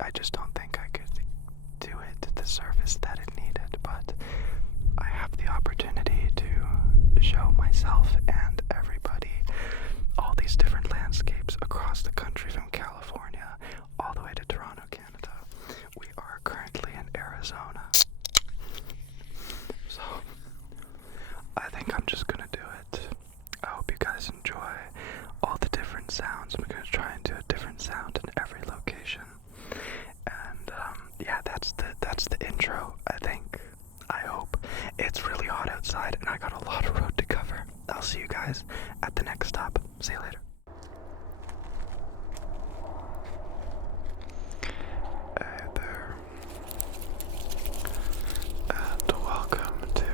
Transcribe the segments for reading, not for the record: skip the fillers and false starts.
I just don't think I could do it to the service that it needed, but I have the opportunity to show myself and everybody all these different landscapes across the country, from California all the way to Toronto, Canada. We are currently in Arizona. So I think I'm just gonna do it. I hope you guys enjoy all the different sounds. I'm gonna try and do a different sound in every location. And yeah, that's the intro, I think. I hope. It's really hot outside and I got a lot of road to cover. I'll see you guys at the next stop. See you later. Hey there. And welcome to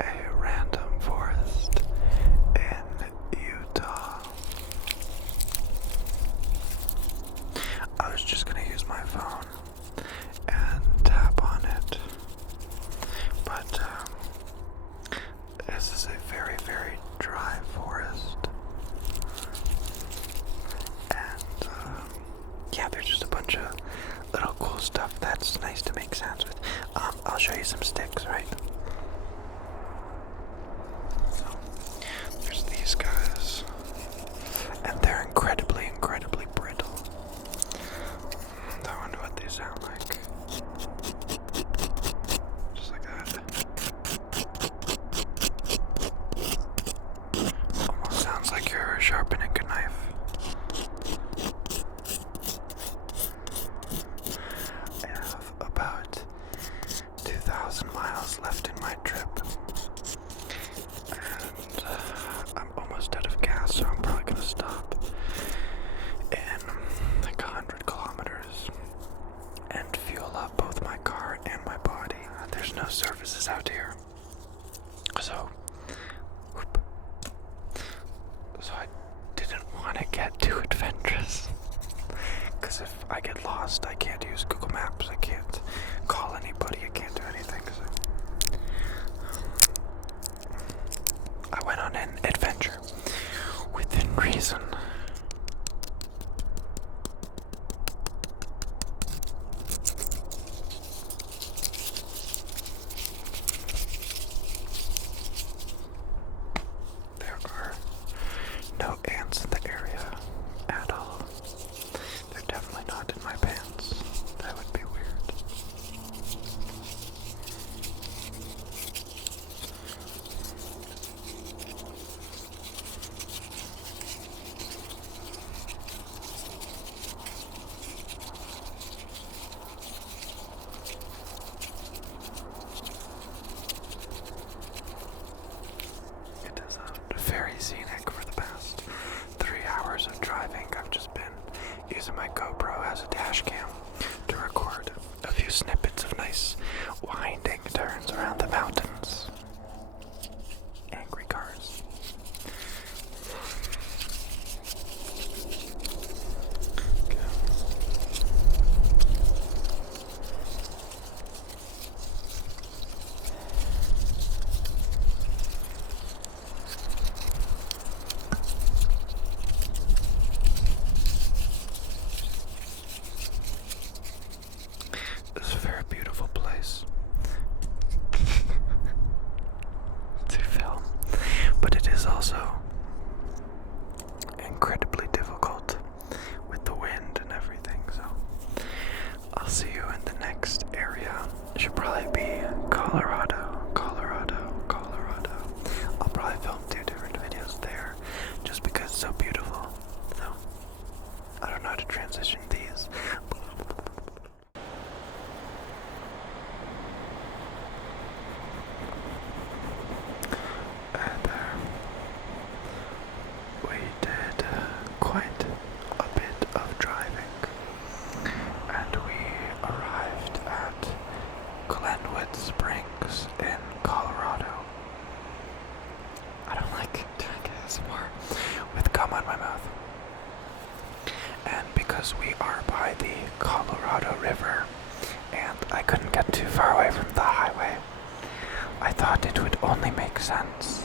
a random forest in Utah. I was just gonna use my phone and tap on it, but this is a very, very dry forest, and yeah, there's just a bunch of little cool stuff that's nice to make sounds with. I'll show you some sticks, right? So, there's these guys, and they're incredibly, incredibly brittle. I wonder what they sound like. Just like that. Almost sounds like you're sharpening a knife. I have about 2,000 miles left in my trip. And I'm almost out of gas, so I'm probably gonna stop in like 100 kilometers and fuel up both my car and my body. There's no services out here, so I didn't want to get too adventurous, because if I get lost, I can't use Google Maps, I can't call anybody, I can't do anything. So I went on an adventure within reason. There are no ants in the area at all. They're definitely not in my pants. That would be weird. It is very scenic. For the past 3 hours of driving, I've just been using my GoPro as a dash cam to record a few snippets of nice winding turns around the mountains. Angry cars. Okay. It's a very beautiful place to film, but it is also incredibly difficult with the wind and everything, so I'll see you in the next area. It should probably be Colorado. I'll probably film 2 different videos there, just because it's so beautiful. So, I don't know how to transition these. And we did quite a bit of driving, and we arrived at Glenwood Springs in Colorado. I don't like doing ASMR with gum on my mouth. And because we are by the Colorado River, and I couldn't get too far away from the highway, I thought it would only make sense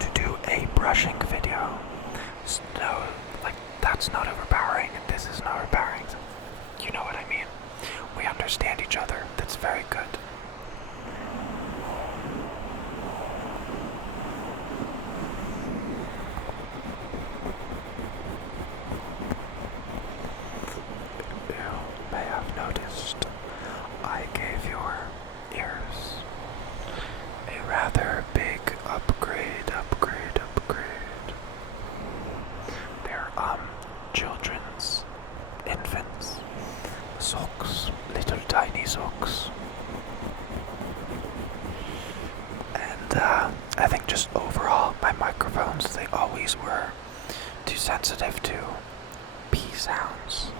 to do a brushing video. No, like, that's not overpowering. allergies were too sensitive to P sounds,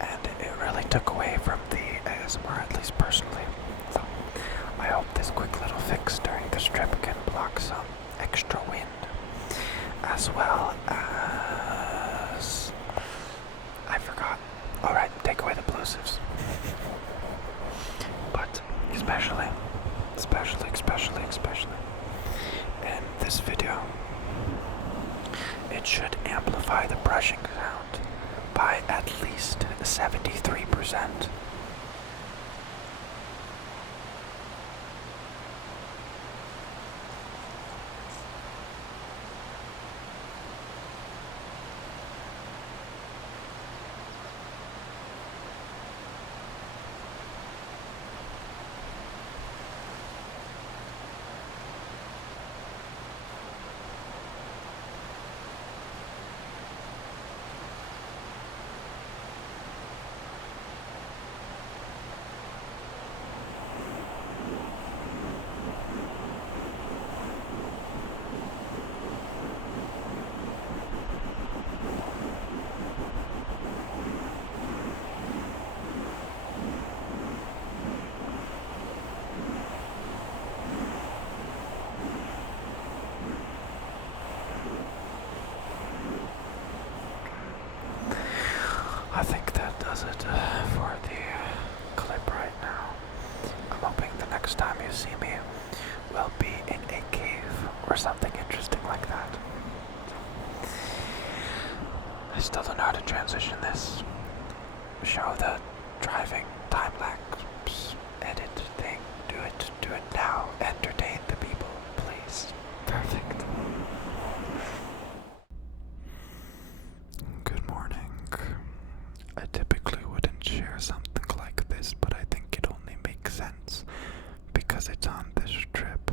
and it really took away from the ASMR, at least personally. So I hope this quick little fix during this trip can block some extra wind, as well as I forgot. Alright, take away the plosives. But especially in this video, it should amplify the brushing sound by at least 73%. I think that does it for the clip right now. I'm hoping the next time you see me will be in a cave or something interesting like that. I still don't know how to transition this. Show the driving time lapse edit thing. Do it now. Entertain the people, please. Perfect. Good morning. I typically wouldn't share something like this, but I think it only makes sense because it's on this trip.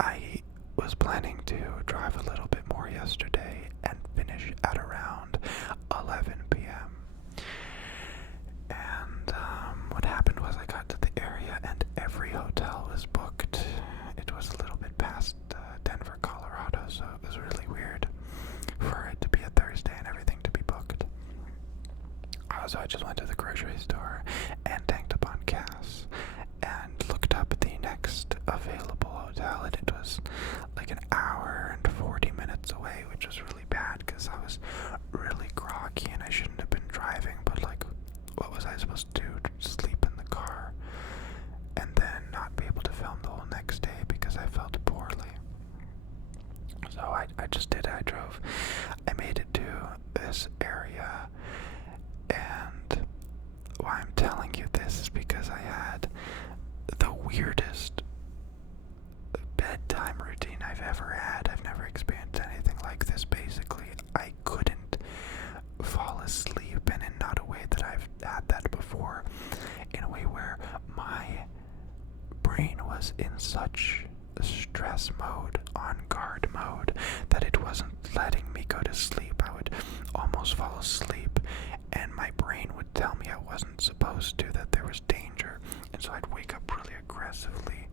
I was planning to drive a little bit more yesterday and finish at around 11 p.m. And what happened was I got to the area and every hotel was booked. It was a little bit past Denver, Colorado, so it was really weird for it to be a Thursday and everything to be booked. So I just went to the grocery store and tanked up on gas and looked up the next available hotel, and it was like an hour and 40 minutes away, which was really bad because I was really groggy and I shouldn't have been driving, but like, what was I supposed to do? Sleep in the car and then not be able to film the whole next day because I felt poorly. So I just did. I drove. I made it to this area, and why I'm telling you this is because I had the weirdest bedtime routine I've ever had. I've never experienced anything like this. Basically, I couldn't fall asleep, and in not a way that I've had that before, in a way where my brain was in such stress mode, on guard mode, that it wasn't letting me go to sleep. I would almost fall asleep and my brain would tell me I wasn't supposed to, that there was danger, and so I'd wake up really aggressively.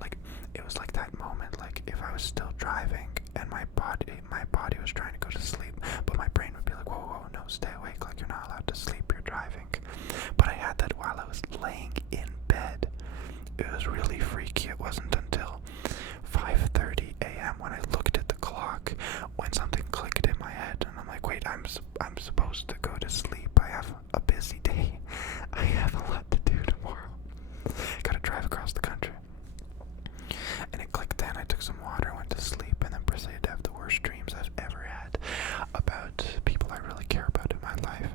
Like, it was like that moment, like if I was still driving and my body was trying to go to sleep, but my brain would be like, whoa, no, stay awake, like you're not allowed to sleep, you're driving. But I had that while I was laying in bed. It was really freaky. It wasn't until 5:30 a.m. when I looked at the clock when something clicked in my head, and I'm like, wait, I'm supposed to go to sleep. I have a busy day. I have a lot to do tomorrow. Gotta drive across the country. And it clicked in. I took some water, went to sleep, and then proceeded to have the worst dreams I've ever had about people I really care about in my life.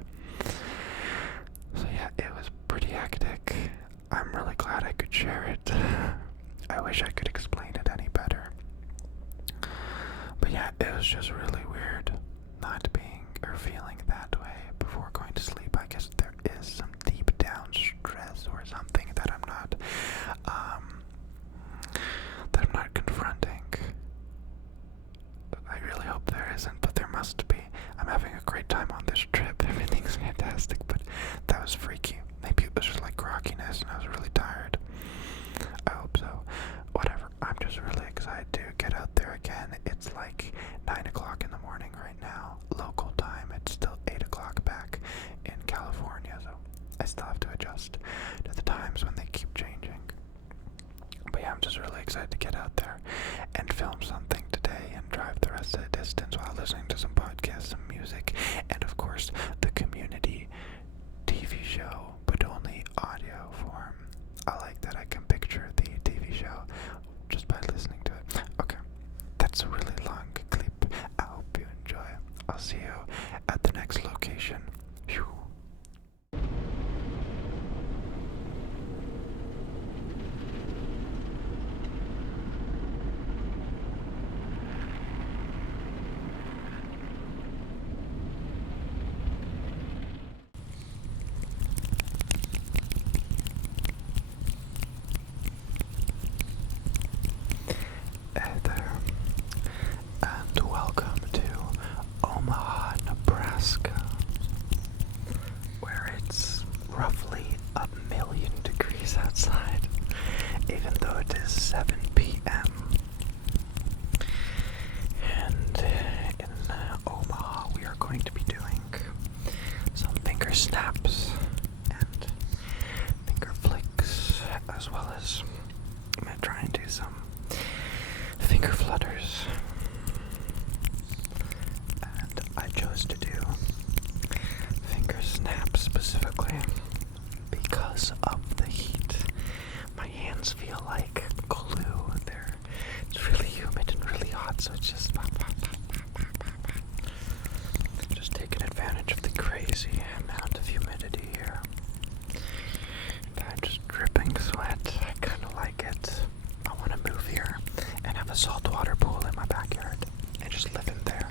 So yeah, it was pretty hectic. I'm really glad I could share it. I wish I could explain it any better. But yeah, it was just really weird not being or feeling that way before going to sleep. I guess there is some deep down stress or something that I'm not confronting. I really hope there isn't, but there must be. I'm having a great time on this trip. Everything's fantastic, but that was freaky. Maybe it was just like grogginess and I was really tired. I hope so. Whatever. I'm just really excited to get out there again. It's like 9 o'clock in the morning right now, local time. It's still 8 o'clock back in California, so I still have to adjust to the times when they keep changing. But yeah, I'm just really excited to get out there and film something today and drive the rest of the distance while listening to some podcasts, some music, and of course the Community TV show, but only audio form. I like that I can picture the TV show just by listening to it. Okay, that's a really long clip. I hope you enjoy. I'll see you at the next location. Phew. Hey there, and welcome to Omaha, Nebraska, where it's roughly 1,000,000 degrees outside, even though it is 7 p.m. And in Omaha, we are going to be doing some finger snaps and finger flicks, as well as I'm going to try and do some finger flutters. And I chose to do finger snaps specifically because of the heat. My hands feel like glue. It's really humid and really hot, so it's just taking advantage of the crazy amount of humidity here. And I'm just dripping sweat. I kind of like it. I want to move here and have a saltwater pool in my backyard and just live in there.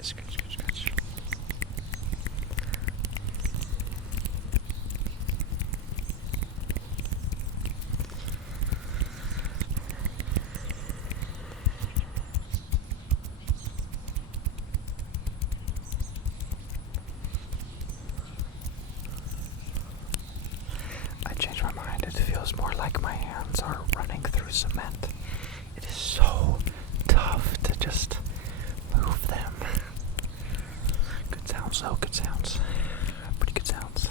Scratch, scratch, scratch. I changed my mind. It feels more like my hands are running through cement. It is so tough to just move them. Good sounds, though. Good sounds. Pretty good sounds.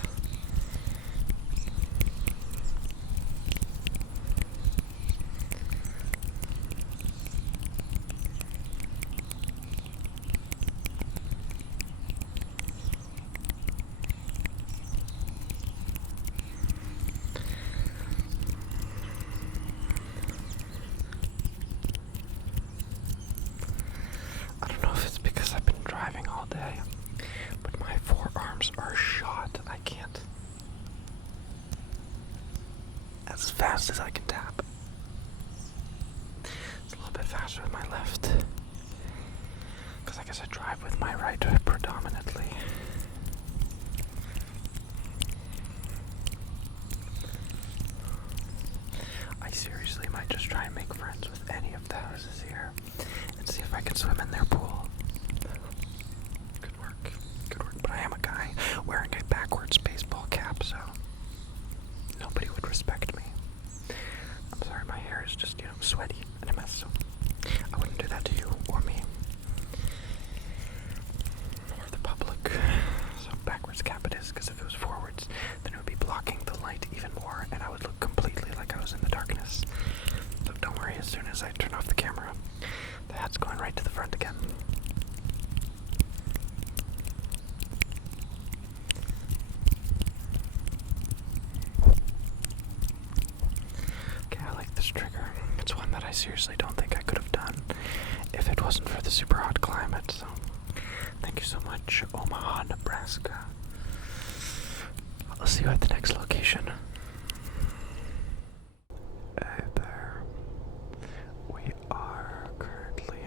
I don't know if it's because I've been driving all day, but my forearms are shot. I can't. As fast as I can tap. It's a little bit faster with my left. Because I guess I drive with my right predominantly. I seriously might just try and make friends with any of the houses here and see if I can swim in their pool. Good work. Good work. But I am a guy wearing a backwards baseball cap, so nobody would respect me. I'm sorry, my hair is just, sweaty and a mess, so I wouldn't do that to you or me. Or the public. So backwards cap it is, because if it was forwards, then it would be blocking the light even more, and I would look completely like I was in the darkness. So don't worry, as soon as I turn off the camera, the hat's going right to the front again. Okay, I like this trigger. It's one that I seriously don't think I could have done if it wasn't for the super hot climate, so thank you so much, Omaha, Nebraska. I'll see you at the next location. Hey there. We are currently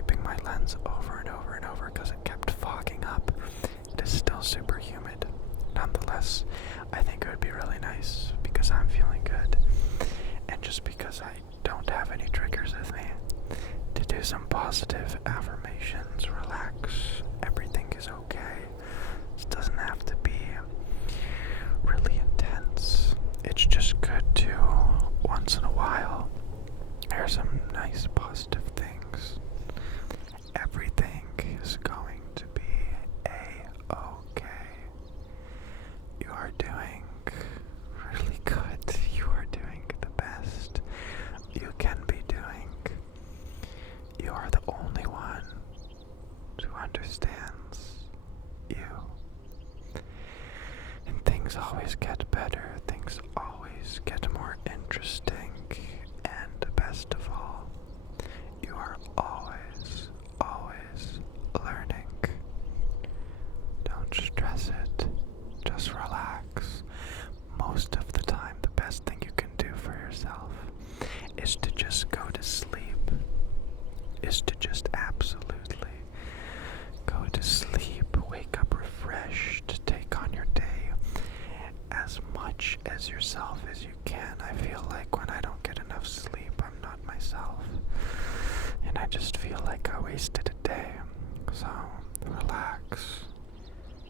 wiping my lens over and over and over because it kept fogging up. It is still super humid. Nonetheless, I think it would be really nice because I'm feeling good, and just because I don't have any triggers with me, to do some positive affirmations, relax, everything is okay. It doesn't have to be really intense. It's just good to, once in a while, hear some nice positive things. Everything is going to be a-okay. You are doing really good. You are doing the best you can be doing. You are the only one who understands you. And things always get better. Things always get more interesting. And best of all, you are always, always learning. Don't stress it. Just relax. Most of the time, the best thing you can do for yourself is to just go to sleep. Is to just absolutely go to sleep. Wake up refreshed. Take on your day as much as yourself as you can. I feel like when I don't get enough sleep, I'm not myself. And I just feel like I wasted a day. So, relax.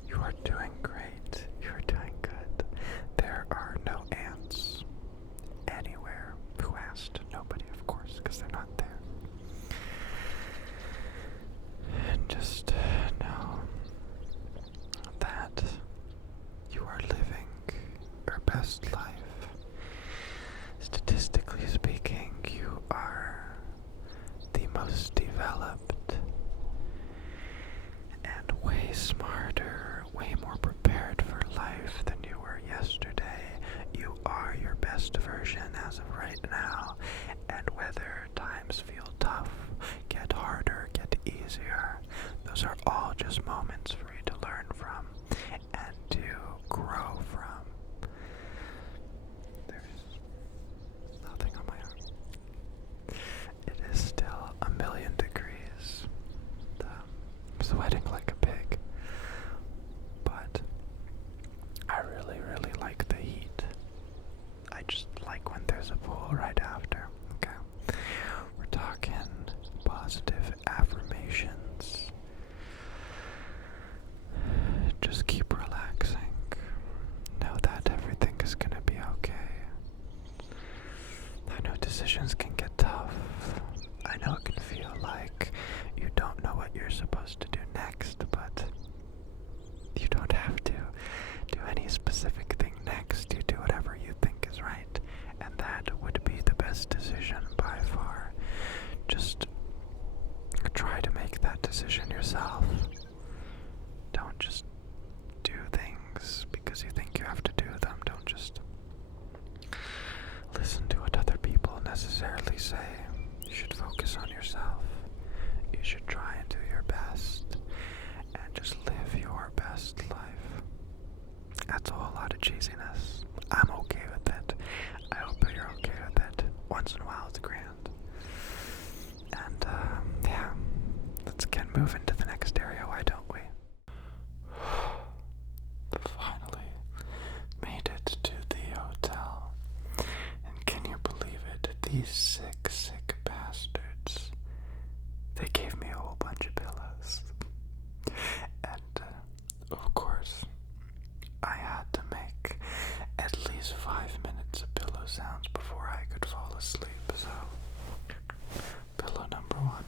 You are doing great. You are doing good. There are no ants anywhere. Who asked? Nobody, of course, because they're not there. And just know that you are living your best life. Statistically speaking, you are the most developed and way smarter, way more prepared for life than you were yesterday. You are your best version as of right now, and whether times feel tough, get harder, get easier, those are all just moments for you to learn from and to grow from. There's nothing on my arm. It is still 1,000,000 degrees. I'm sweating like a pig. But I really, really like the heat. I just like when there's a pool right after. Okay. We're talking positive affirmations. Just keep relaxing. Know that everything is gonna be okay. I know decisions can get tough. I know it can feel like you don't know what you're supposed to do next, but you don't have to do any specific thing next. You do whatever you think is right, and that would be the best decision by far. Just try to make that decision yourself. Don't just do things because you think you have to do them. Don't just listen to what other people necessarily say. You should focus on yourself. You should try and do your best and just live your best life. That's a whole lot of cheesiness. I'm okay with it. I hope you're okay with it. Once in a while it's grand. And yeah, let's get moving to the next area, why don't we? Finally made it to the hotel. And can you believe it? These sick bastards. They gave me a whole bunch of pillows. And of course, I had to make at least 5 minutes of pillow sounds before I could fall asleep. So, pillow number 1.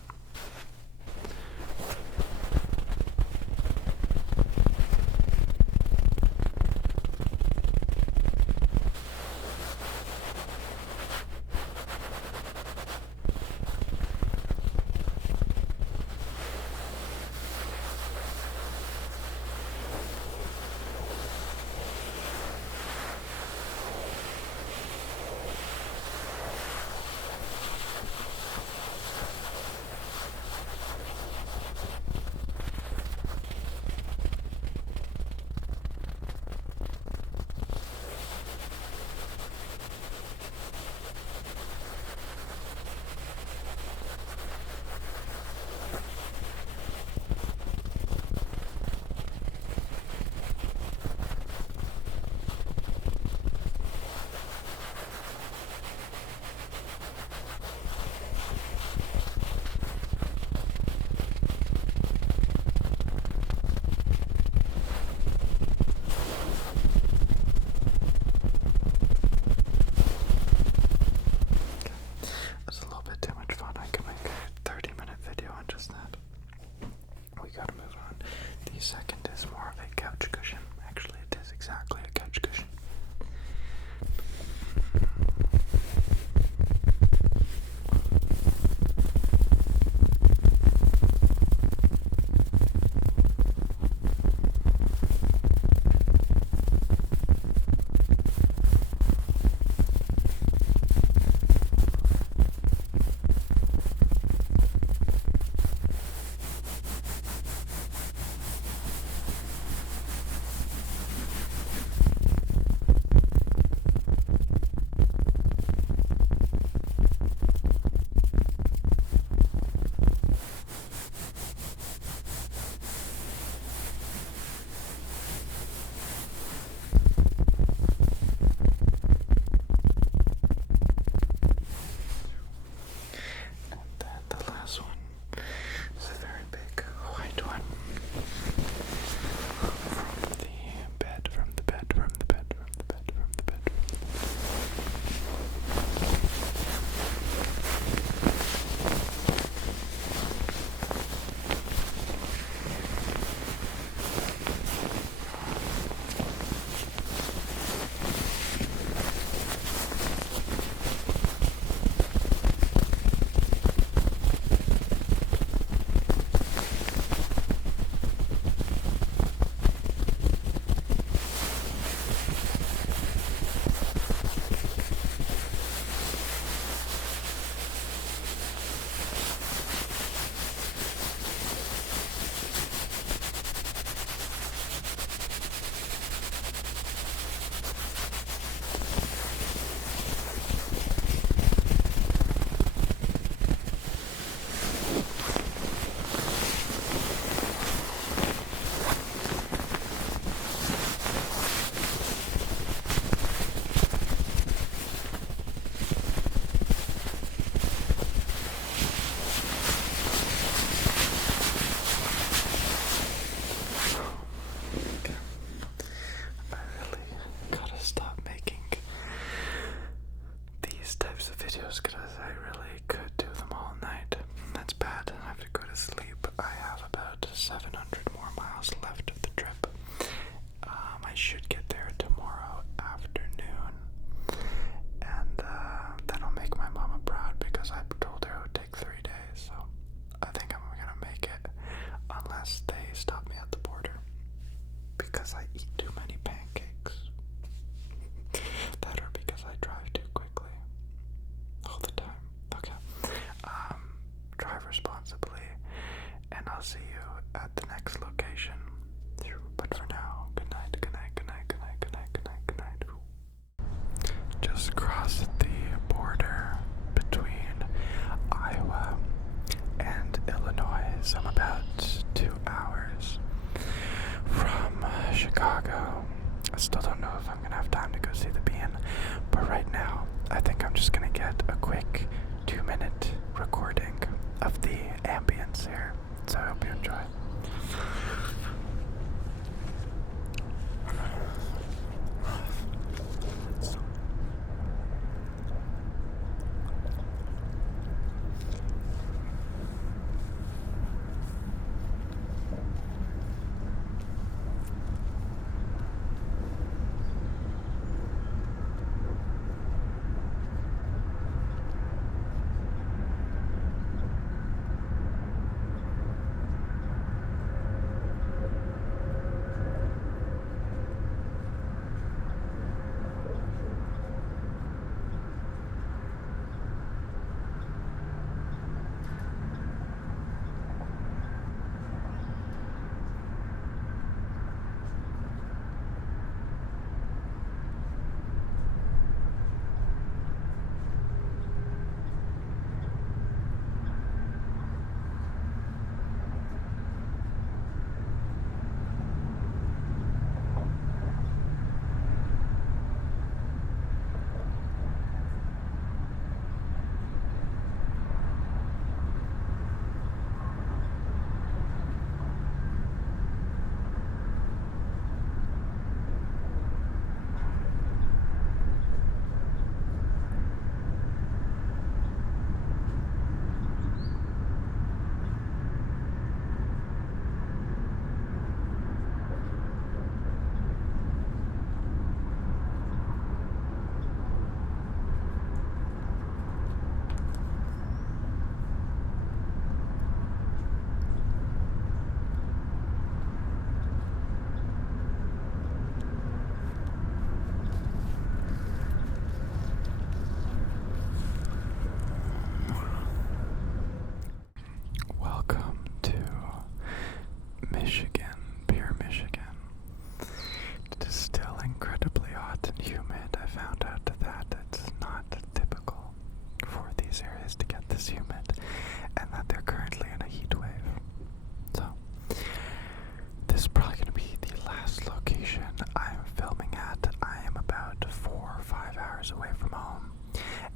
home,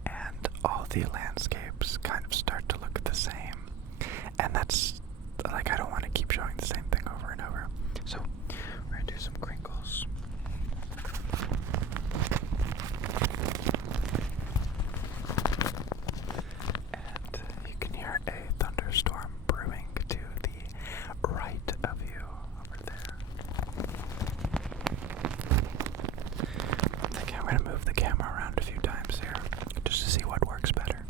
and all the landscapes kind of start to look the same. And that's, like, I don't want to keep showing the same thing over and over. So, we're going to do some crinkles. And you can hear a thunderstorm brewing to the right of you over there. I think I'm going to move the camera around a few times here just to see what works better.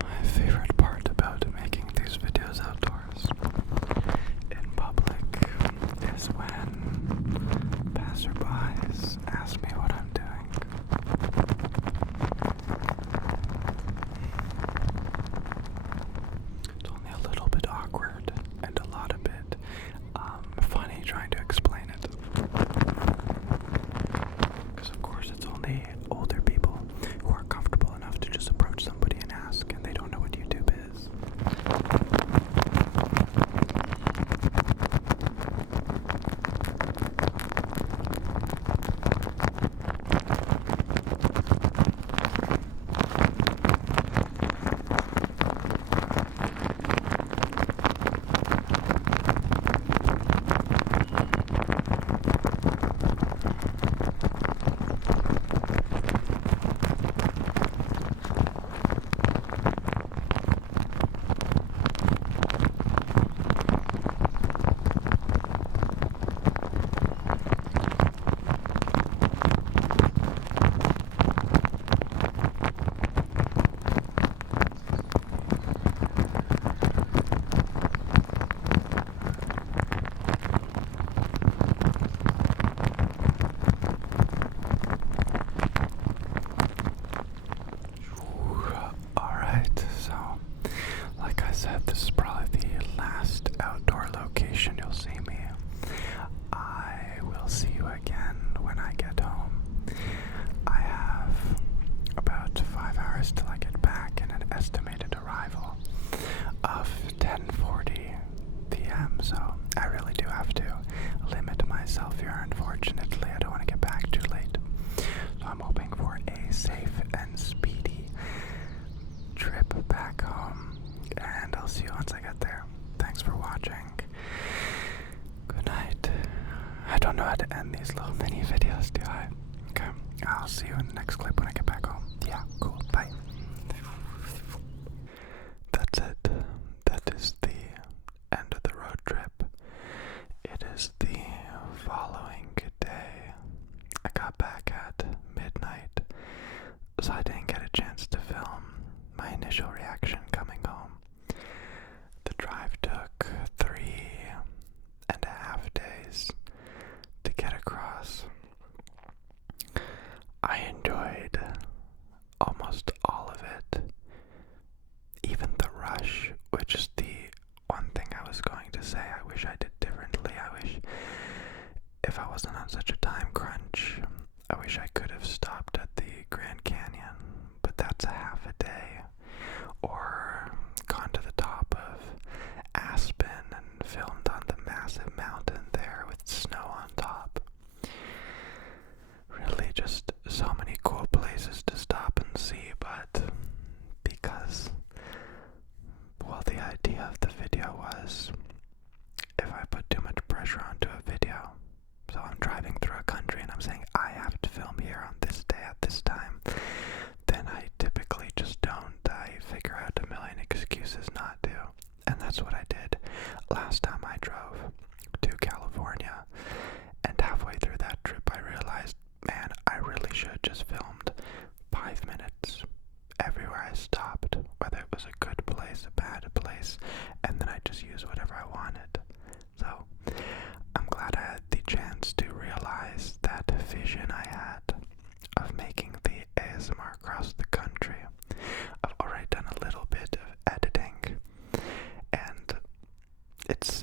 My favorite part about making these videos outdoors in public is when passerbys ask me what I'm doing. It's only a little bit awkward and a lot of bit funny trying to explain it. Because of course it's only older people who are comfortable enough to just approach somebody and ask, and they don't know what YouTube is. Alright, so like I said, this is probably the last outdoor location you'll see me. I will see you again when I get home. I have about 5 hours till I get back and an estimated arrival of 10:40 p.m. So I really do have to limit myself here. Unfortunately, I don't want to get back too late. So I'm hoping for a safe and speedy trip back home, and I'll see you once I get there. Thanks for watching. Good night. I don't know how to end these little mini videos, do I? Okay, I'll see you in the next clip when I get back home. Yeah, cool. Bye. That's it. That is the end of the road trip. It is the following day. I got back at midnight, so I didn't get a chance to film my initial reaction coming home. The drive took 3.5 days to get across. I enjoyed almost all of it, even the rush, which is the one thing I was going to say I wish I did differently. I wish, if I wasn't on such a time crunch, I wish I could have stopped at the Grand Canyon, but that's a half a day, or gone to the top of Aspen and filmed on the massive mountain there with snow on top. Really just so many cool places to stop and see, but because, well, the idea of the video was, if I put too much pressure onto a video, so I'm driving through a country and I'm saying I have to film here on this day at this time, then I typically just don't. I figure out a million excuses not to, and that's what I did. Last time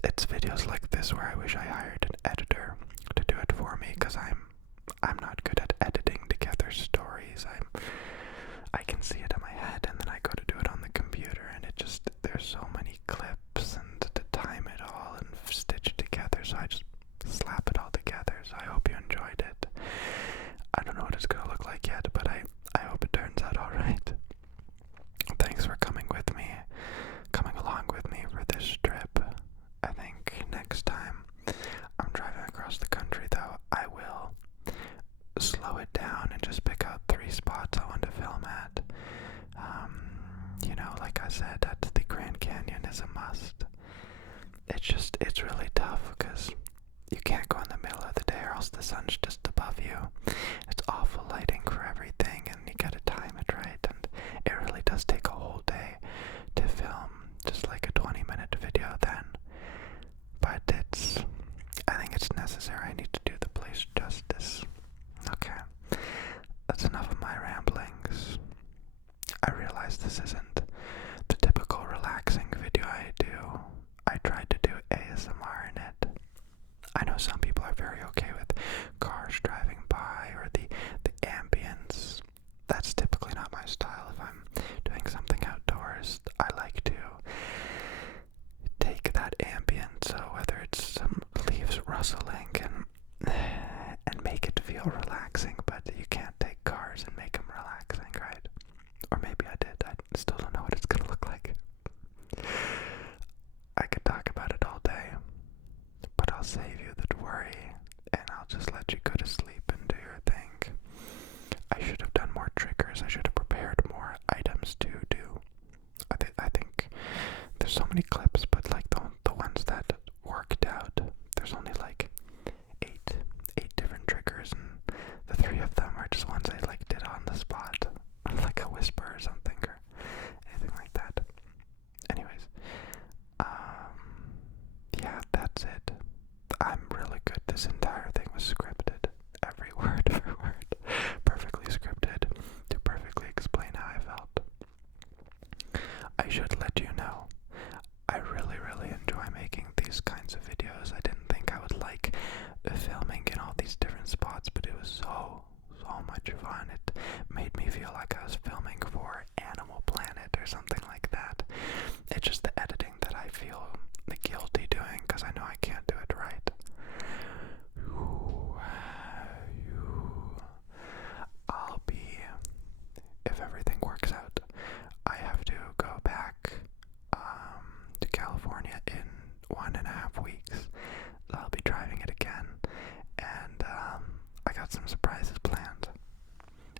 it's videos like this where I wish I hired an editor to do it for me, because I'm not good at editing together stories. I can see it in my head, and then I go to do it on the computer, and it just, there's so many clips and to time it all and stitch it together, so I just slap it all together. So I hope you enjoyed it. I don't know what it's gonna look like yet, but I hope it turns out alright. Thanks for coming along with me for this trip. I think next time I'm driving across the country, though, I will slow it down and just pick out 3 spots I want to film at. Like I said, that the Grand Canyon is a must. It's really tough because you can't go in the middle of the day or else the sun's just above you. It's awful lighting for everything, and you gotta time it right, and it really does take a whole day to film just like a 20-minute video then. But I think it's necessary. I need to do the place justice. Okay, that's enough of my ramblings. I realize this isn't the typical relaxing video I do. I tried to do ASMR in it. I know some people are very okay with cars driving by or the ambience. That's typically not my style. If I'm doing something outdoors, I like to take that ambience, so whether it's some leaves rustling and make it feel relaxing, but you can't take cars and make them relaxing, right? Or maybe I did. I still don't know what it's gonna look like. I could talk about it all day, but I'll save you the worry, and I'll just let you go to sleep and do your thing. I should have done more triggers. I should have prepared more items to do. I think there's so many clips, but like the ones that worked out, there's only like eight different triggers, and the 3 of them are just ones I like did on the spot, like a whisper or something or anything like that. Anyways, yeah, that's it. I'm really good. This entire thing was scripted. Every word for word. Perfectly scripted to perfectly explain how I felt. I should let you know, I really, really enjoy making these kinds of videos. I didn't think I would like filming in all these different spots, but it was so much fun. It made me feel like I was filming for Animal Planet or something like that. It's just the editing that I feel guilty doing, because I know I can't do it right. I'll be, if everything works out, I have to go back to California in 1.5 weeks. So I'll be driving it again, and I got some surprises planned,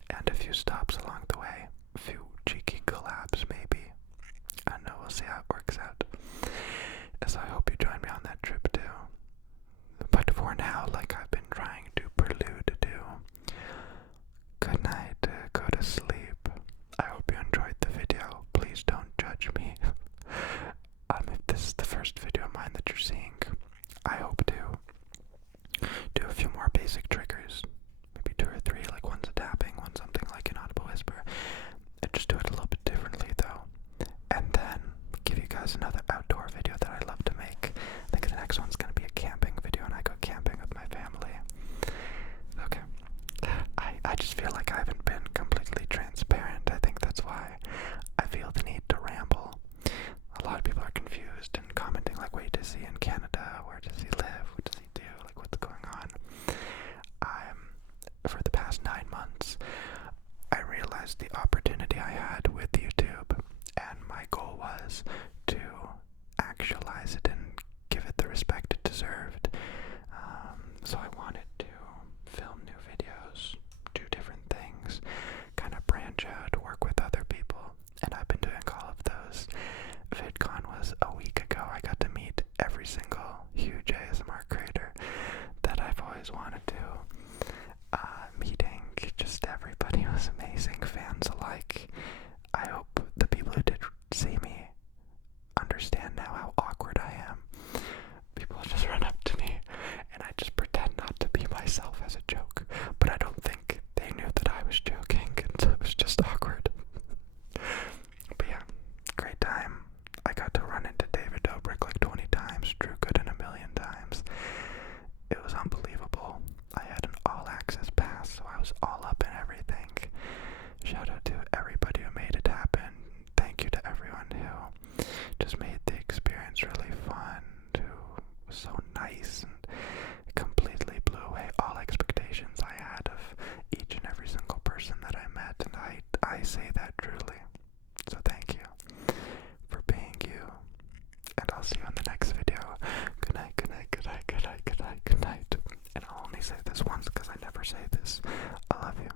and a few stops along the way, a few cheeky collabs maybe. I don't know, we'll see how it works out. So I hope you join me on that trip too. But for now, like I've been trying to prelude to, good night, go to sleep. I hope you enjoyed the video. Please don't judge me. If this is the first video of mine that you're seeing, I hope to do a few more basic triggers. Maybe 2 or 3, like one's a tapping, one's something like an audible whisper. And just do it a little bit differently though. And then give you guys another outdoor video that I love to make. I think the next one's gonna be a camping video, and I go camping with my family. Okay. I just feel like I haven't been completely transparent. I think that's why I feel the need to ramble. A lot of people are confused and commenting like, wait, is he in Canada? Where does he live? What does he do? Like, what's going on? For the past 9 months, I realized the opportunity I had with YouTube, and my goal was to actualize it and give it the respect it deserved. So I wanted to film new videos, do different things, kind of branch out, work with other people, and I've been doing all of those. VidCon was a week ago. I got to meet every single huge ASMR creator that I've always wanted to. Meeting just everybody was amazing, fans alike. I hope the people who did see me understand now how awkward I am. People just run up to me and I just pretend not to be myself as a joke, but I don't think they knew that I was joking, and so it was just awkward. But yeah, great time. I got to run into David Dobrik like 20 times, Drew was so nice and completely blew away all expectations I had of each and every single person that I met, and I say that truly. So thank you for being you, and I'll see you on the next video. Good night, good night, good night, good night, good night, good night. And I'll only say this once because I never say this. I love you.